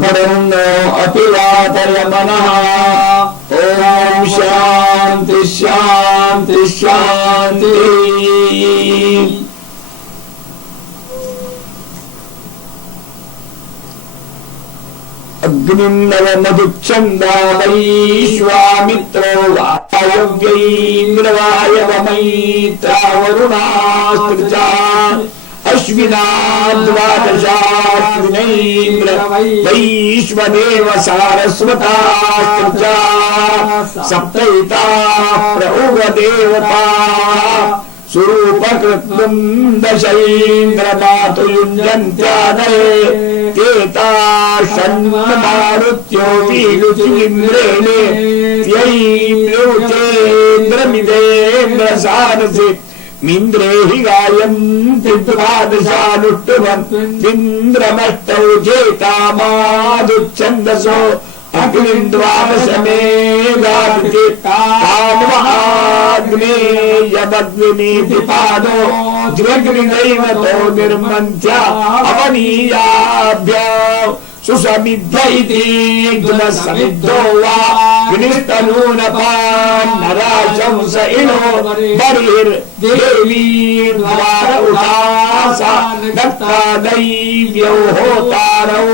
भद्रन्नो अतिवातय मनः। ओम शांति शांति शांति। अग्निं नवमधुच्छन्दा वैश्वामित्रो वायव्यैन्द्रवाय वमैत्रावरुणास्त्रिचा अश्विना द्वादशाश्विनैन्द्र वैश्वदेव सारस्वतास्त्रिचा सप्तैता प्रउगदेवता स्वरूपकृत्वं दशैन्द्रमातु युञ्जन्त्यादये तेता षण्मारुत्योऽपि रुचिन्द्रेणे त्यैन्द्रोचेन्द्रमिदेन्द्रसारसि मिन्द्रे हि गायन्ति द्वादशानुष्टुभन्त्विन्द्रमष्टौ चेतामादुच्छन्दसो अग्निन्द्वादशमेधादिति तान्वहाग्नेयमग्निनीति पादो ज्वग्निदैवतो निर्मन्त्या अवनीयाभ्याम् सुसमिद्ध इति गुणसमिद्धो वा विनिस्तनूनपान्नराशंस इनो बर्हिर्देवीर्द्वार उदासा दत्ता दैव्यौ होतारौ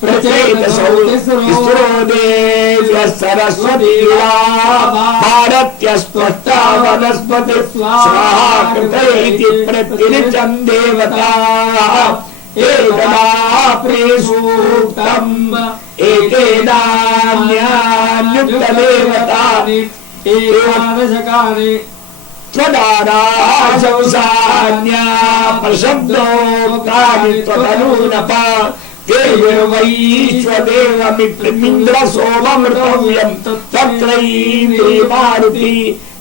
प्रचेतसौ तिस्रो देव्यः सरस्वती वा भारत्यस्पष्टा वनस्पति स्वाहा कृत इति प्रतिनित्यं देवता एकदा प्रेसूक्तम् एकेनान्यान्युक्तदेवतानि एकादशकानि त्वदाराशंसान्या प्रशब्दोक्तानि त्वतनूनपा देवैश्वदेवमिन्द्रसोममृतव्यम् तत्रैन्द्रियमारुति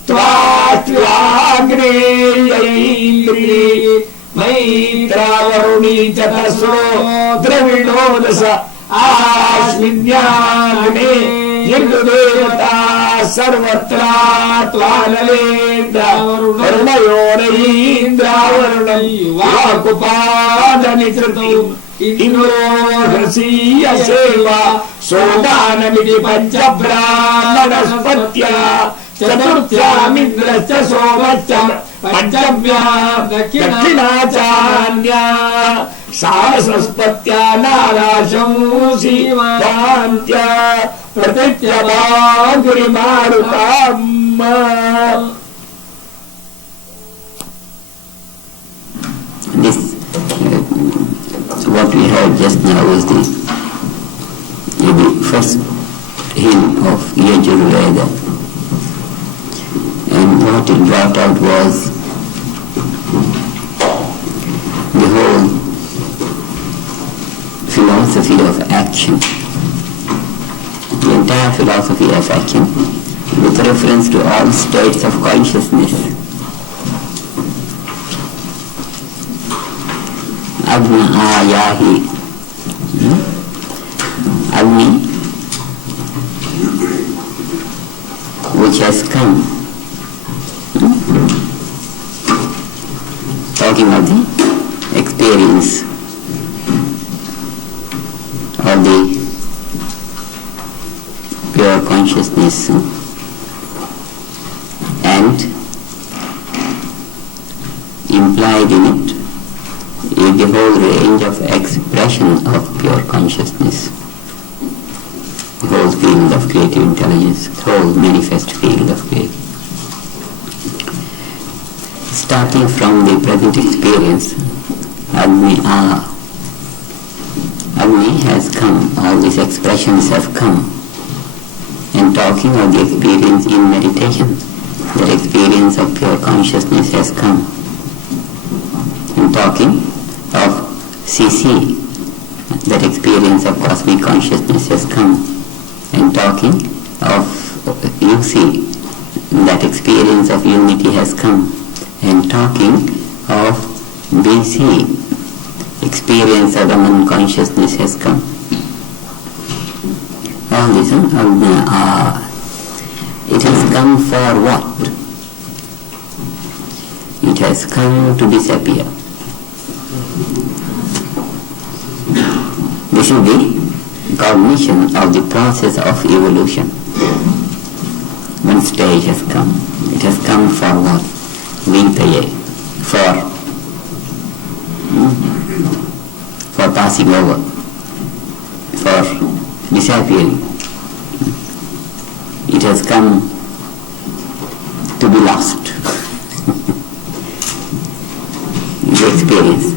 त्वाग्नेयैन्द्रिये मैत्रावरुणी च तस्रो द्रविणोदस आश्विन्याग्ने यज्ञदेवता सर्वत्रा त्वानलेन्द्रावरुणयोरयीन्द्रावरुणै वाकुपादनिकृतम् इन्द्रोहसीय सेवा सोदानमिति पञ्चब्राह्मणस्पत्या चतुर्थ्यामिन्द्रश्च सोमश्च पञ्चम्यां दक्षिणाचान्या सारसस्पत्या नाराशंसी वान्त्या प्रतित्यभागुरिमारुताम्। This what we heard just now was the first hymn of Yajurveda, and what it brought out was the whole philosophy of action, the entire philosophy of action with reference to all states of consciousness. Agni ayahi, Agni, which has come, talking of the experience of the pure consciousness, and implied in it is the whole range of expression of pure consciousness, the whole field of creative intelligence, the whole manifest field of creative. Starting from the present experience, Agni has come, all these expressions have come, and talking of the experience in meditation, that experience of pure consciousness has come. And talking of CC, that experience of cosmic consciousness has come. And talking of UC, that experience of unity has come. And talking of BC, experience of Brahman consciousness has come. All this, it has come for what? It has come to disappear. This is the cognition of the process of evolution. One stage has come. It has come for what? Vintaye, for passing over, for disappearing. It has come to be lost. The experience.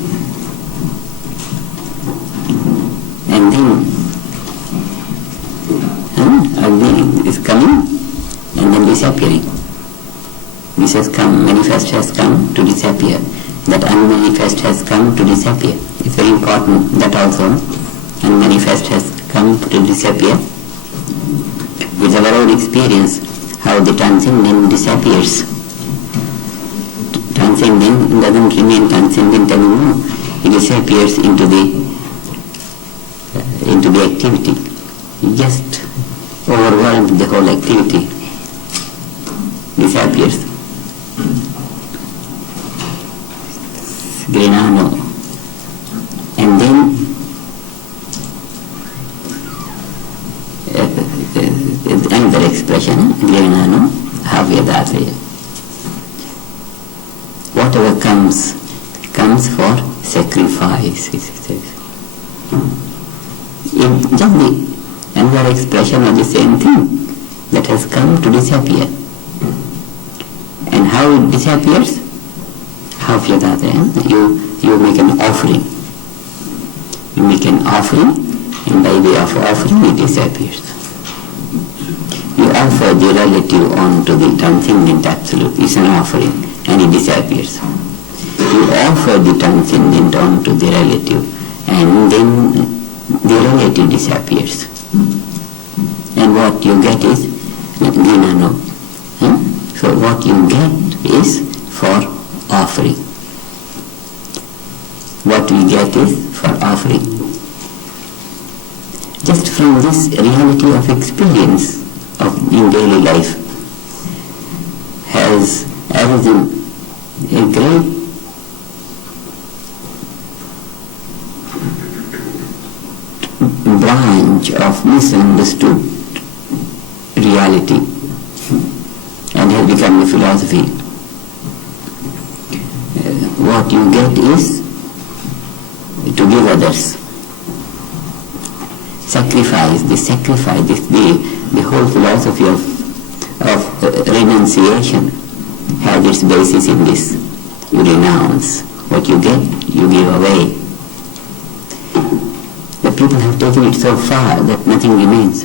And then Agni is coming and then disappearing. This has come, manifest has come to disappear. That unmanifest has come to disappear. It's very important that also unmanifest has come to disappear. With our own experience, how the transcendent disappears. Transcendent doesn't remain transcendent anymore. It disappears into the activity. It just overwhelms the whole activity. Disappears. Grinano. And then another expression, Grinano, Havyadatre. Whatever comes for sacrifice, he says. Just another expression of the same thing that has come to disappear. And how it disappears? Havyadatre. You make an offering. You make an offering, and by way of offering it disappears. You offer the relative onto the transcendent absolute. It's an offering, and it disappears. You offer the transcendent onto the relative, and then the relative disappears. And what you get is Gnano. So what you get is for offering. What we get is for offering. Just from this reality of experience in daily life has arisen a great branch of misunderstood reality and has become a philosophy. What you get is to give others. Sacrifice, the whole philosophy of renunciation has its basis in this. You renounce. What you get, you give away. The people have taken it so far that nothing remains.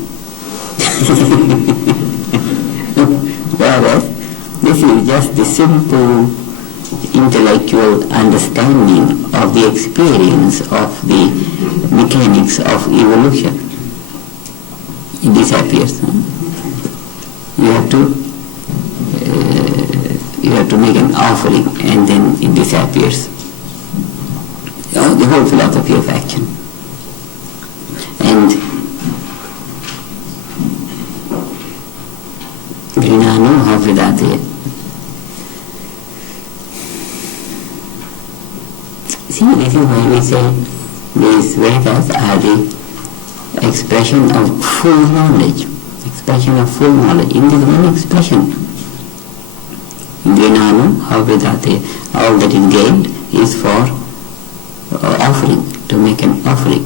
Whereas this is just the simple intellectual understanding of the experience of the mechanics of evolution. It disappears. You have to make an offering, and then it disappears. The whole philosophy of action. And Grinano Havidate. See, this is why we say these Vedas are the expression of full knowledge. Expression of full knowledge. In this one expression, Grinano Havidate, all that is gained is for offering, to make an offering.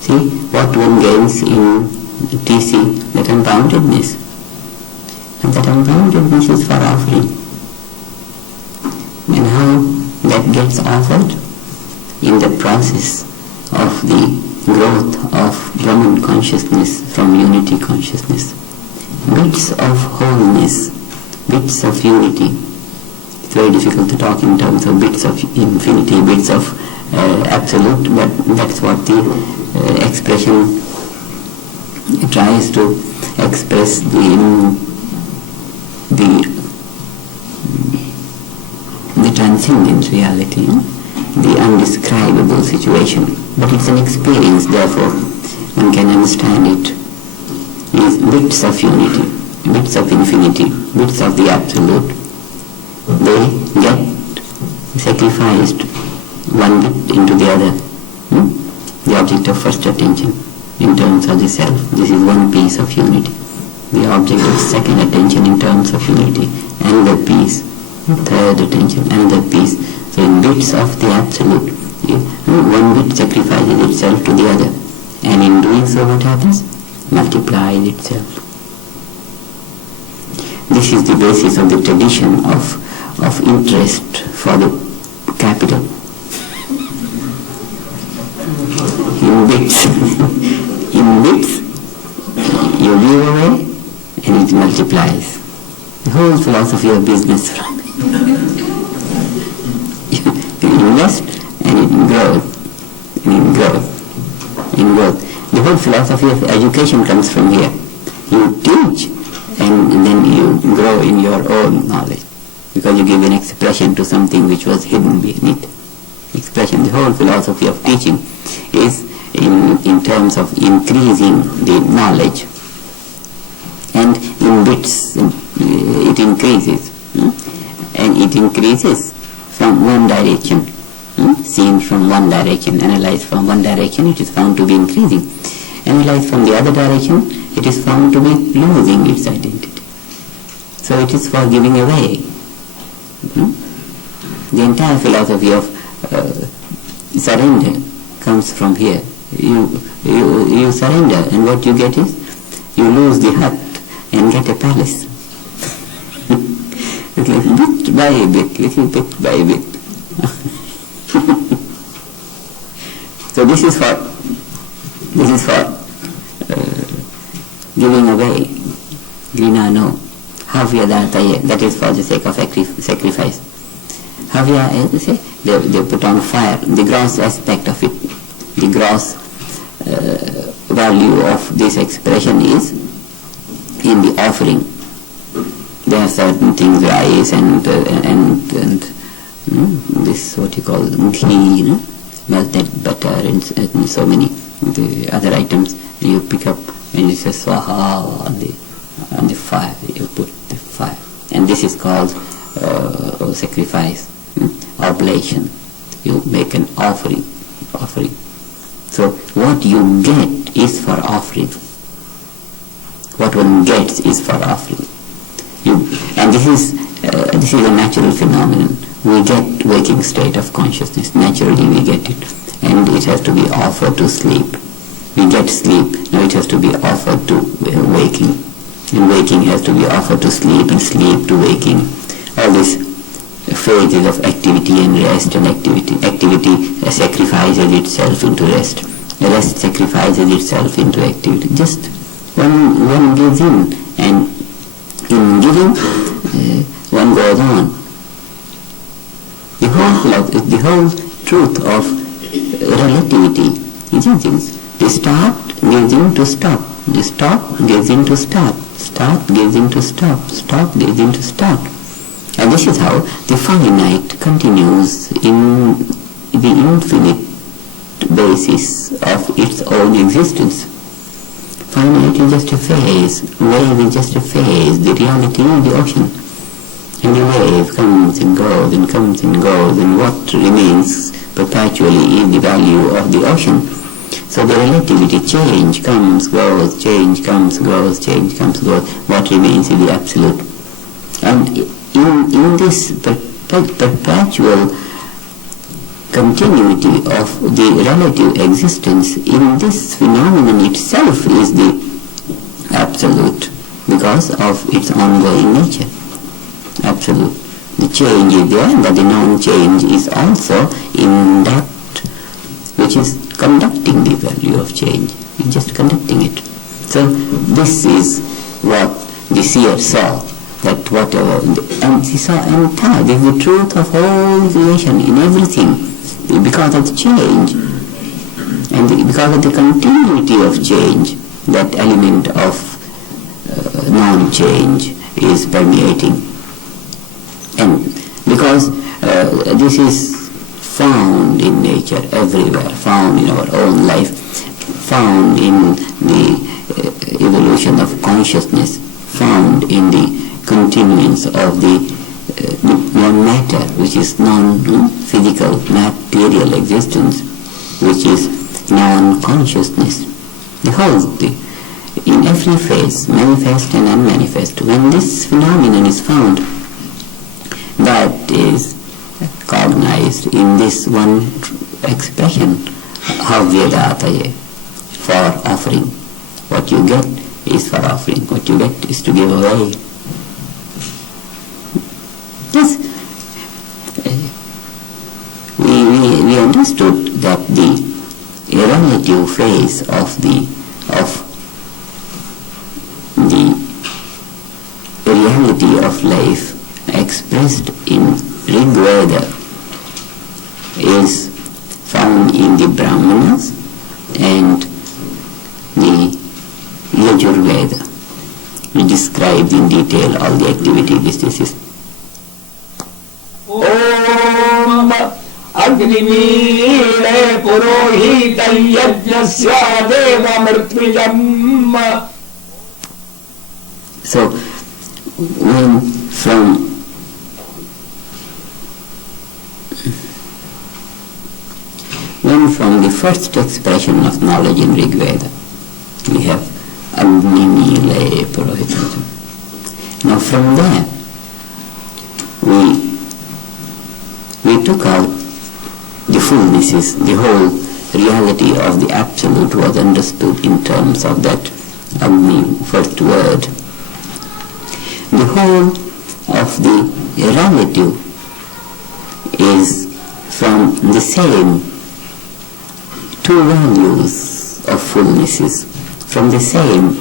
See, what one gains in TC, that unboundedness. And that unboundedness is for offering. And how that gets offered? In the process of the growth of Brahman consciousness from unity consciousness. Bits of wholeness, bits of unity. It's very difficult to talk in terms of bits of infinity, bits of absolute, but that's what the expression tries to express the transcendent reality, the undescribable situation. But it's an experience, therefore one can understand it. Is bits of unity, bits of infinity, bits of the absolute. They get sacrificed one bit into the other, the object of first attention. in terms of the self. This is one piece of unity. The object of second attention in terms of unity. Another piece, third attention, another piece. So in bits of the absolute, one bit sacrifices itself to the other. And in doing so, what happens? Multiplies itself. This is the basis of the tradition of interest for the capital. In bits, you give away and it multiplies. The whole philosophy of business from you invest and it grows, in growth. The whole philosophy of education comes from here. You teach and then you grow in your own knowledge because you give an expression to something which was hidden beneath. Expression. The whole philosophy of teaching is in terms of increasing the knowledge, and in bits it increases, and it increases from one direction, seen from one direction, analyzed from one direction, it is found to be increasing. Analyzed from the other direction, it is found to be losing its identity. So it is for giving away. The entire philosophy of surrender comes from here. You surrender, and what you get is you lose the hut and get a palace. It's like bit by bit, little bit by bit. So this is for giving away. Grinano, havyadataye, that is for the sake of sacrifice. Havya, they put on fire, the gross aspect of it. The gross value of this expression is in the offering. There are certain things, rice and this what you call ghee, melted butter and so many the other items. You pick up and you say swaha on the fire. You put the fire, and this is called sacrifice, oblation. You make an offering. So what you get is for offering. What one gets is for offering. And this is a natural phenomenon. We get waking state of consciousness. Naturally we get it. And it has to be offered to sleep. We get sleep. Now it has to be offered to waking. And waking has to be offered to sleep, and sleep to waking. All these phases of activity and rest, and activity sacrifices itself into rest. Rest sacrifices itself into activity. Just one gives in, and in giving, one goes on. The whole truth of relativity is this. The start gives in to stop. The stop gives in to start. Start gives in to stop. Stop gives in to start. And this is how the finite continues in the infinite basis of its own existence. Finite is just a phase, wave is just a phase, the reality is the ocean. And the wave comes and goes and comes and goes, and what remains perpetually is the value of the ocean. So the relativity, change comes, goes, change comes, goes, change comes, goes. What remains is the absolute. And in this perpetual continuity of the relative existence, in this phenomenon itself is the absolute, because of its ongoing nature. Absolute. The change is there, but the non-change is also in that which is conducting the value of change. It's just conducting it. So this is what the seer saw, that whatever, and he saw entire, this is the truth of all creation, in everything, because of the change, and because of the continuity of change, that element of non-change is permeating. And because this is found in nature everywhere, found in our own life, found in the evolution of consciousness, found in the continuance of the non-matter, which is non-physical material existence, which is non-consciousness. The whole, in every phase, manifest and unmanifest, when this phenomenon is found, that is cognized in this one expression, havyadataye, for offering. What you get is for offering. What you get is to give away. Yes. We understood that the relative phase of the reality of life expressed in Rig Veda is found in the Brahmanas and the Yajurveda. We described in detail all the activity businesses. Om Agnimile Purohitam Yajnasya Deva Mritvijam. So, when from the first expression of knowledge in Rig Veda, we have Agnimile Purohitam. Now from there, we took out the fullnesses, the whole reality of the Absolute was understood in terms of that Agni, first word. The whole of the relative is from the same two values of fullnesses. From the same,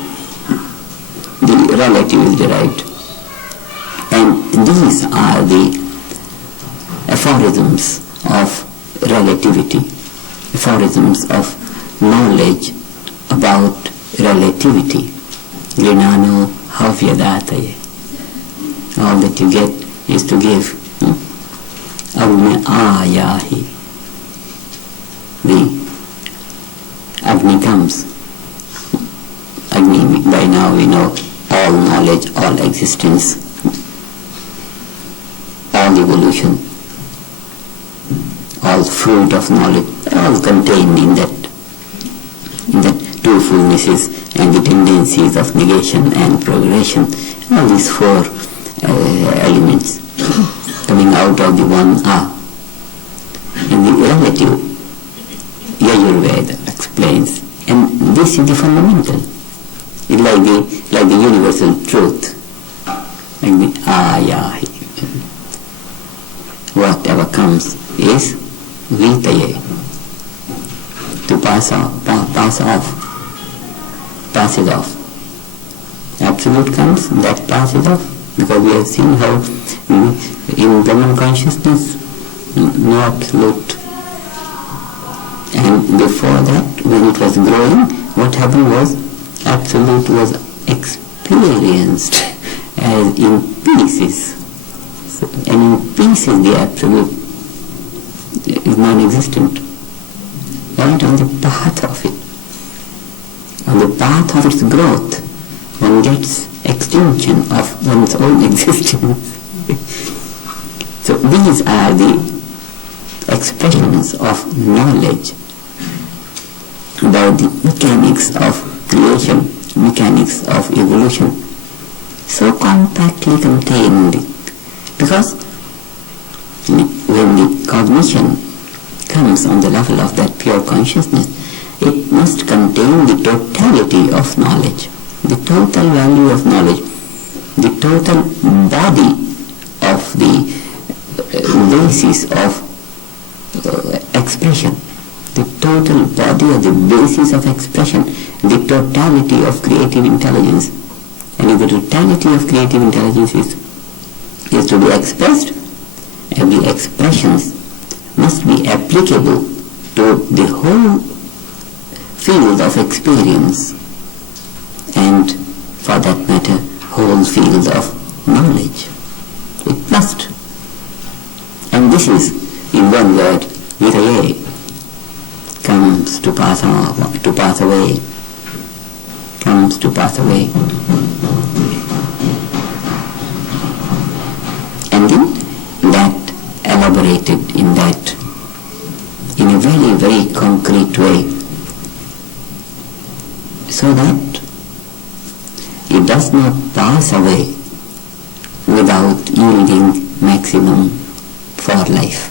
the relative is derived. And these are the aphorisms of relativity, aphorisms of knowledge about relativity. Grinano havyadataye. All that you get is to give. Agni ayahi. The Agni comes. Agni, by now we know all knowledge, all existence, all evolution, all fruit of knowledge, all contained in that two fullnesses and the tendencies of negation and progression, all these four elements coming out of the one A. And the relative, Yajurveda explains, and this is the fundamental. It's like the universal truth, like the ayahi. Whatever comes is vitaye, to pass it off. Absolute comes, that passes off, because we have seen how in Brahman consciousness, no absolute. And before that, when it was growing, what happened was, Absolute was experienced as in pieces. So, and in pieces the Absolute is non-existent. Right on the path of it, on the path of its growth, one gets extinction of one's own existence. So these are the expressions of knowledge about the mechanics of creation, mechanics of evolution, so compactly contained, because when the cognition comes on the level of that pure consciousness, it must contain the totality of knowledge, the total value of knowledge, the total body of the basis of expression, the total body of the basis of expression, the totality of creative intelligence. And if the totality of creative intelligence is to be expressed, every expressions must be applicable to the whole field of experience, and for that matter, whole field of knowledge. It must. And this is, in one word, vitaye, comes to pass away, comes to pass away. And then that elaborated in a very, very concrete way. so that it does not pass away without yielding maximum for life.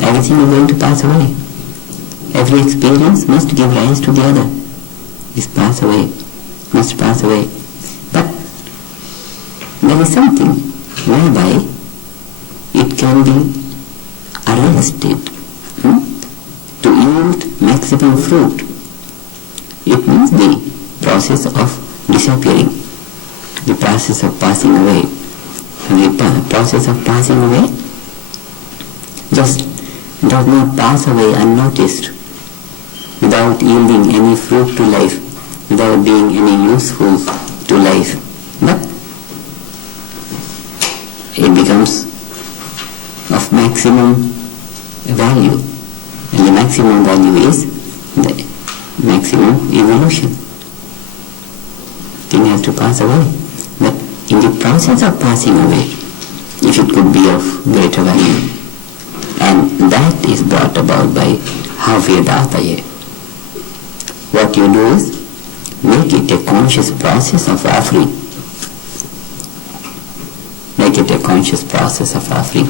Everything is going to pass away. Every experience must give rise to the other. This pass away, must pass away. But there is something whereby it can be arrested to yield maximum fruit. It means the process of disappearing, the process of passing away. The process of passing away just does not pass away unnoticed, without yielding any fruit to life, without being any useful to life. But it becomes of maximum value, and the maximum value is the maximum evolution. Thing has to pass away. But in the process of passing away, if it could be of greater value, and that is brought about by Havyadataye. What you do is make it a conscious process of offering. Make it a conscious process of offering.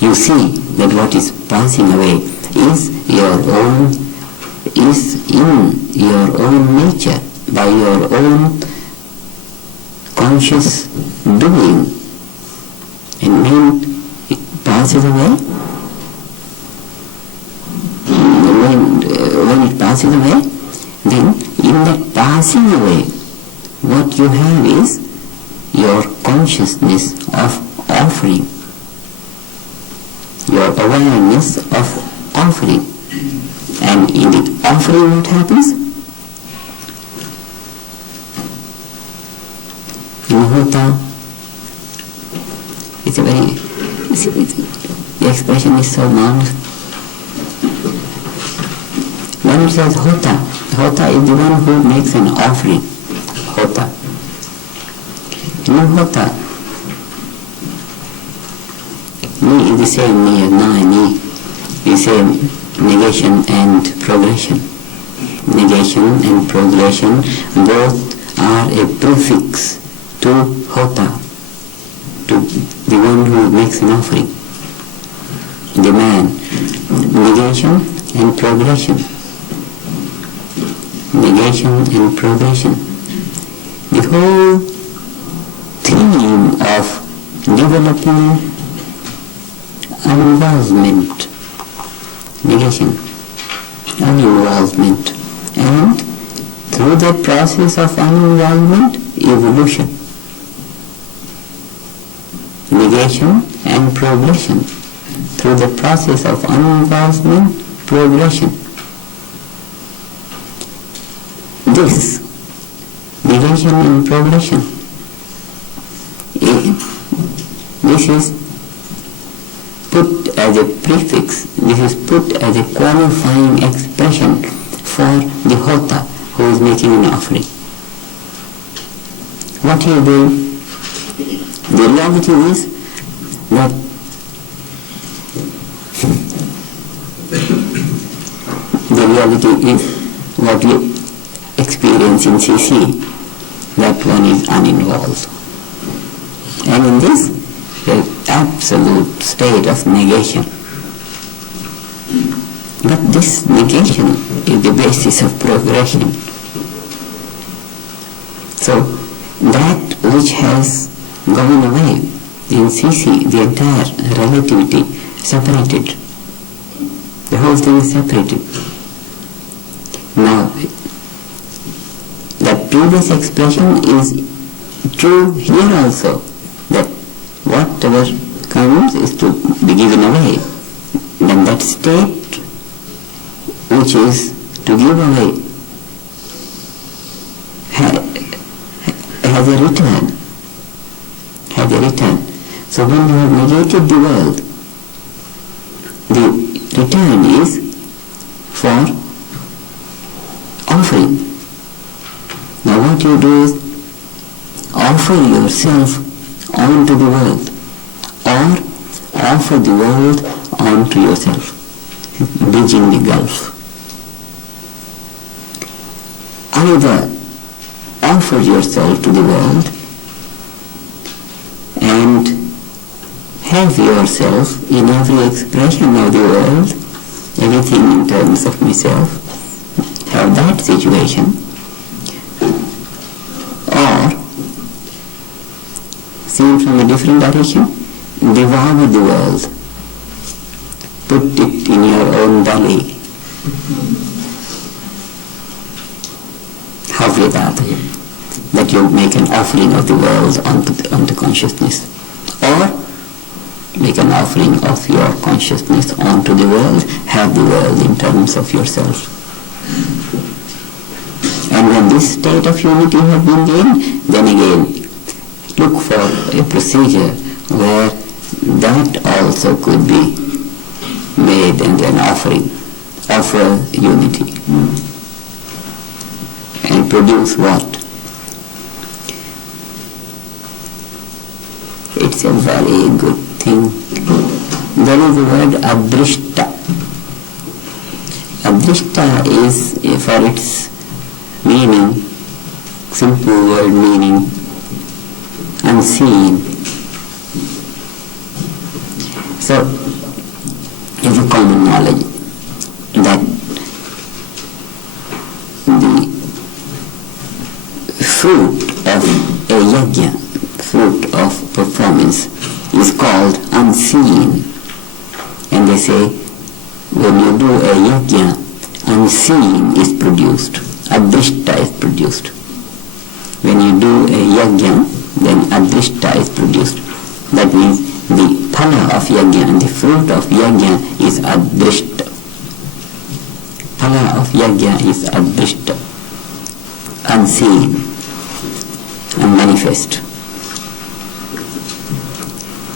You see that what is passing away is in your own nature, by your own conscious doing. And when it passes away, when it passes away, then in that passing away, what you have is your consciousness of offering, your awareness of offering. And in the offering, what happens? In Hota, the expression is so marvelous. When it says Hota, Hota is the one who makes an offering. Hota. In Hota, Ni is the same Ni as Na and Ni. The same negation and progression. Negation and progression both are a prefix to Hota, to the one who makes an offering. The man, negation and progression. Negation and progression. The whole theme of developing uninvolvement, negation, uninvolvement, and through the process of uninvolvement, evolution. Negation and progression. Through the process of uninvolvement, progression. This negation and progression, this is put as a prefix, this is put as a qualifying expression for the Hota who is making an offering. What he is doing? The reality is that the reality is what we experience in CC, that one is uninvolved. And in this, the absolute state of negation. But this negation is the basis of progression. So that which has gone away in CC, the entire relativity separated. The whole thing is separated. Now, the previous expression is true here also, that whatever comes is to be given away. Then that state which is to give away has a return. So when you have negated the world, the return is for offering. Now what you do is offer yourself onto the world, or offer the world onto yourself, bridging the gulf. either offer yourself to the world and have yourself in every expression of the world, everything in terms of myself, have that situation, or seen from a different direction, devour the world, put it in your own belly. That you make an offering of the world onto consciousness, or make an offering of your consciousness onto the world, have the world in terms of yourself. And when this state of unity has been gained, then again look for a procedure where that also could be made and an offering, offer unity. And produce what? It's a very good thing. There is the word adrishta. Adrishta is, for its meaning, simple word meaning, unseen. So, it's a common knowledge that the fruit of a yajna, fruit of performance, is called unseen. And they say, when you do a yajna, unseen is produced, adrishta is produced. When you do a yajna, then adrishta is produced. That means the phala of yajna and the fruit of yajna is adrishta. Phala of yajna is adrishta, unseen and manifest.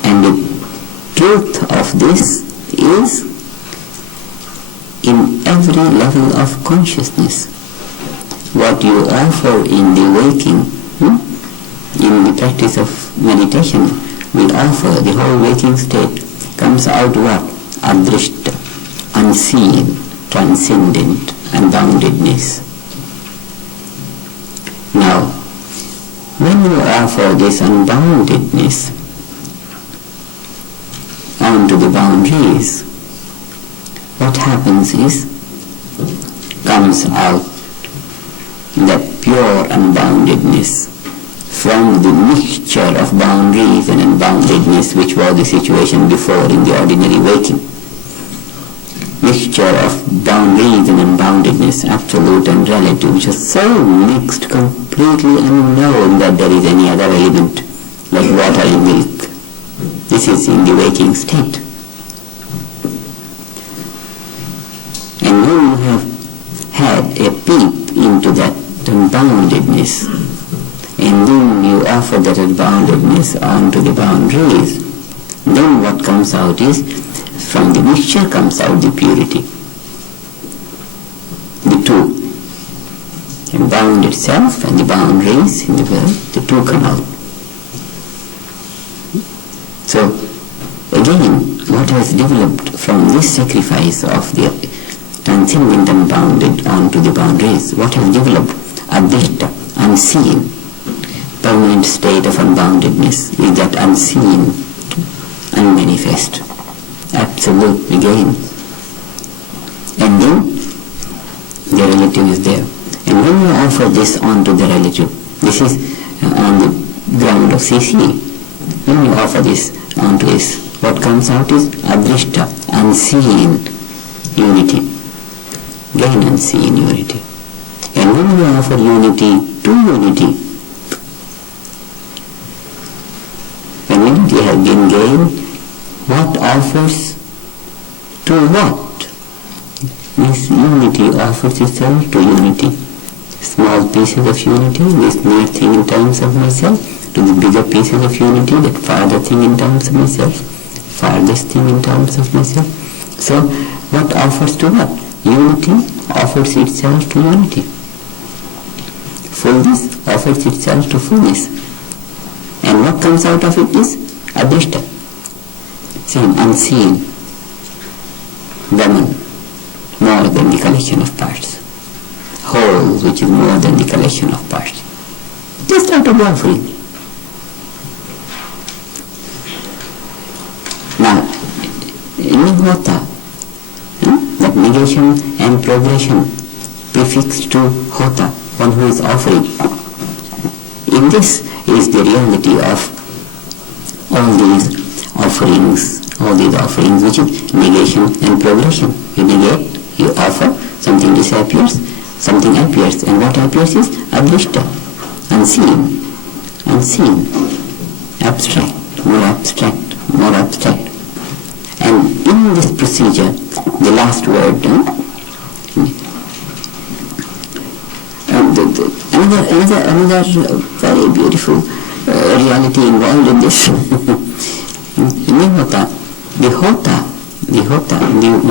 And the truth of this is in every level of consciousness. What you offer in the waking, in the practice of meditation, we offer the whole waking state, comes out what? Adrishta, unseen, transcendent, unboundedness. Now, when you offer this unboundedness onto the boundaries, what happens is, comes out that pure unboundedness from the mixture of boundaries and unboundedness, which was the situation before in the ordinary waking. Mixture of boundaries and unboundedness, absolute and relative, which is so mixed, completely unknown that there is any other element, like water and milk. This is in the waking state. And when you have had a peep into that unboundedness, and then you offer that unboundedness onto the boundaries, then what comes out is, from the mixture comes out the purity. The two, the bound itself and the boundaries in the world, the two come out. So, again, what has developed from this sacrifice of the transcendent and bounded onto the boundaries, what has developed? Adrishta, unseen, permanent state of unboundedness is that unseen, unmanifest, absolute again. And then the relative is there. And when you offer this onto the relative, this is on the ground of CC. When you offer this onto this, what comes out is adrishta, unseen unity. Again unseen unity. And when you offer unity to unity, when unity has been gained, what offers to what? This unity offers itself to unity. Small pieces of unity, this near thing in terms of myself, to the bigger pieces of unity, that farther thing in terms of myself, farthest thing in terms of myself. So, what offers to what? Unity offers itself to unity. Fullness offers itself to fullness. And what comes out of it is adrishta. Same, unseen, Brahman, more than the collection of parts. whole which is more than the collection of parts. Just out of offering. Now, nihota, that negation and progression prefixed to hota, one who is offering. In this is the reality of all these offerings which is negation and progression. You negate, you offer, something disappears, something appears, and what appears is adrishta, unseen, abstract, more abstract. And in this procedure, the last word, another very beautiful reality involved in this. Nihota, the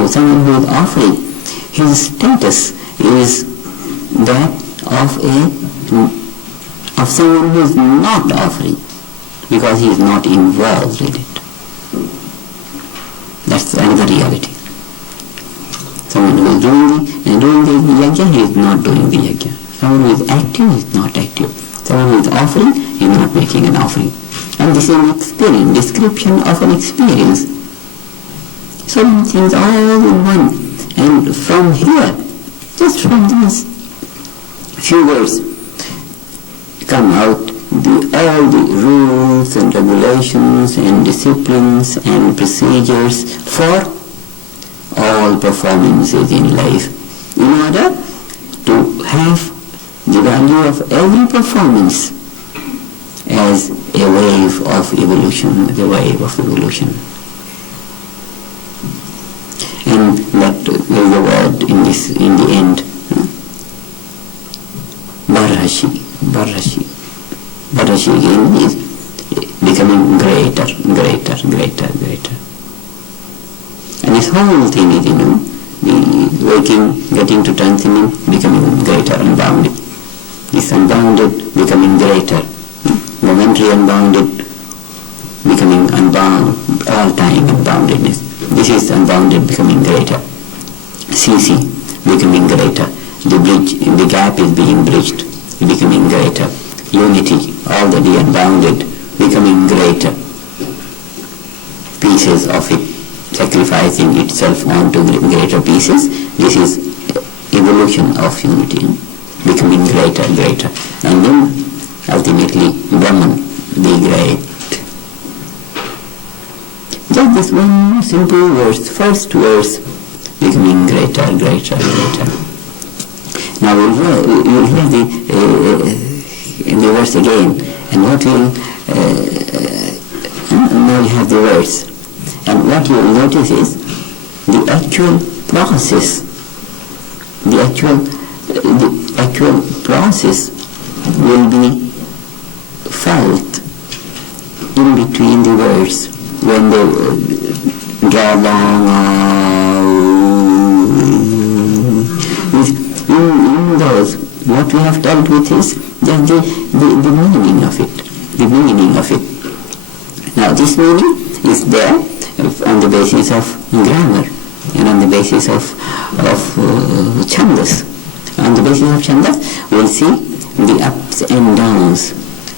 someone who is offering, his status is that of someone who is not offering, because he is not involved in it. That's another reality. Someone who is doing the yajna, he is not doing the yajna. Someone who is active is not active. Someone who is offering is not making an offering. And this is an experience, description of an experience. So many things all in one. And from here, just from these few words, come out all the rules and regulations and disciplines and procedures for all performances in life, in order to have the value of every performance as a wave of evolution, And that is the word in the end, Maharshi. Maharshi again is becoming greater. And this whole thing is, the waking, getting to transcending, becoming greater, unbounded. This unbounded becoming greater. Momentary unbounded becoming unbound, all time unboundedness. This is unbounded becoming greater. CC becoming greater. The gap is being bridged, becoming greater. Unity, already unbounded, becoming greater. Pieces of it, sacrificing itself onto greater pieces. This is evolution of unity, becoming greater. And then ultimately Brahman, the great. Just this one simple verse, first verse, becoming greater. Now you'll hear the verse again, and what will now you have the words, and what you will notice is the actual process. The actual process will be felt in between the words when they draw long. In those, what we have dealt with is just the meaning of it. The meaning of it. Now this meaning is there on the basis of grammar and on the basis of chandas. On the basis of chandas, we'll see the ups and downs.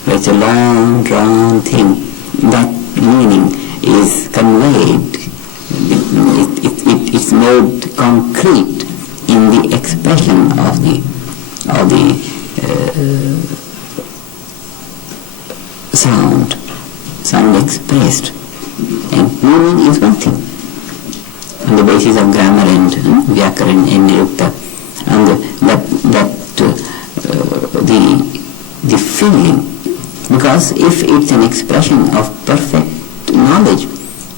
It's a long drawn thing. That meaning is conveyed. It's made concrete in the expression of the sound expressed, and meaning is one thing on the basis of grammar and vyakaran and nirukta, and the feeling, because if it's an expression of perfect knowledge,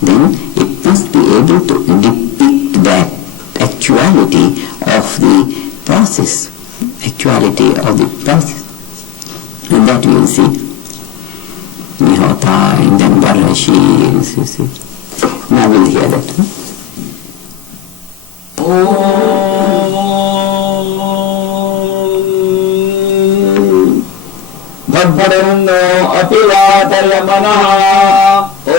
then it must be able to depict that actuality of the process, and that we will see. Nihota and then Maharshi. Now we'll hear that. भद्रन्नो अपिवातय मनः ॐ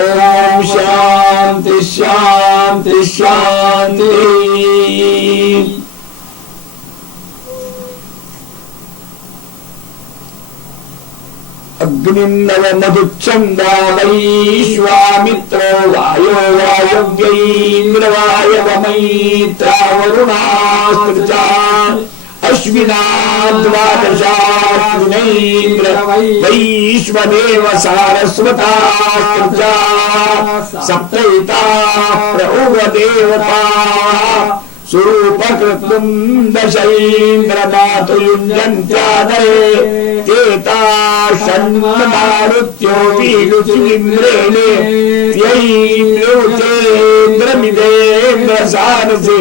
शान्ति शान्ति शान्ति अग्निन्दव मधुच्छन्द वैश्वामित्रो वायो वायव्यैन्द्रवायव मैत्रा वरुणास्त्रचा अश्विना द्वादशाश्विनैन्द्र वैश्वदेव सारस्वतास्त्रचा सप्तैता प्रउवदेवता स्वरूपकृतं दशैन्द्रमातुयुञ्जन्त्यादये तेता षण्मारुत्यो वीलुचिन्द्रेणे त्यैन्द्रोचेन्द्रमिदेन्द्रसारसि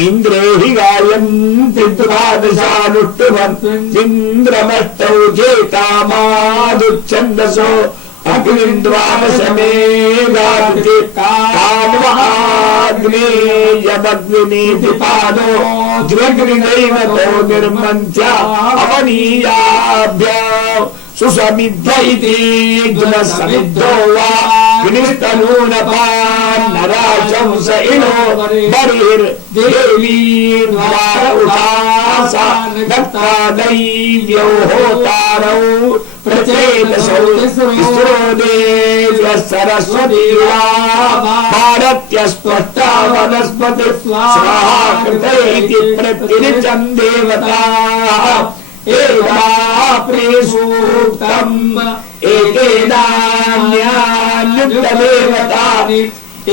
मिन्द्रे हि गायन्ति द्वादशानुष्टुभन्त्विन्द्रमष्टौ चेतामादुच्छन्दसो अग्निन्द्वादशमेधादिति कान्वाग्नेयमग्निनीति पादो द्व्यग्निदैवतो निर्मन्त्या अवनीयाभ्याम् सुसमिद्ध इति द्वसमिद्धो वा विनिस्तनूनपान्नराशंस इनो बर्हिर्देवीर्वार उषासा दत्ता दैव्यौ होतारौ प्रचेतसौ तिस्रो देव्यः सरस्वती वा भारत्यस्त्वष्टा वनस्पति स्वाहा कृत इति प्रतिनिचं देवताः एवाप्रेसूक्तम् एकेनान्यान्युक्तदेवतानि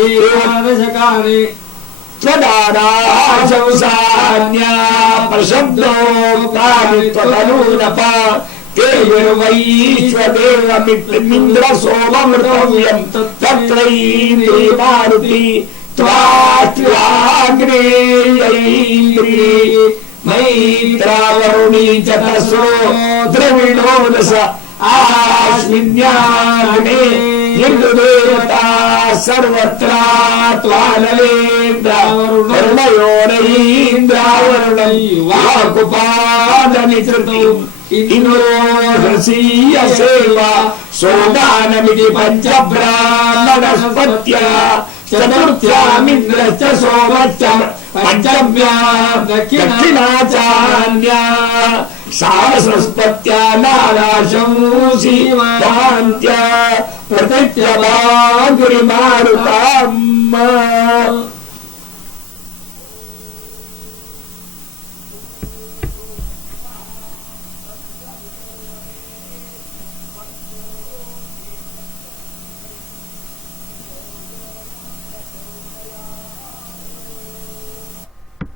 एकादशकानि त्वदानाशंसान्या प्रशब्दोक्तानि त्वतनूनप तेभिर्वैश्वदेवमिन्द्रसोममृतव्यम् तत्रैन्द्री मारुति त्वाग्नेयैन्द्री मैत्रावरुणी च तस्रो द्रविणो दश आश्विन्याग्ने निर्देवता सर्वत्र त्वानलेन्द्रावरुणयोरयीन्द्रावरुणै वाकुपादनिकृतम् इनो हृसीय सेवा सोदानमिति पञ्चब्राह्मणस्पत्या चतुर्थ्यामिन्द्रश्च सोमश्च पञ्चम्याम् दक्षिणाचान्या सारसस्पत्या नानाशंसी भान्त्या प्रत्यवागिरिमारुताम्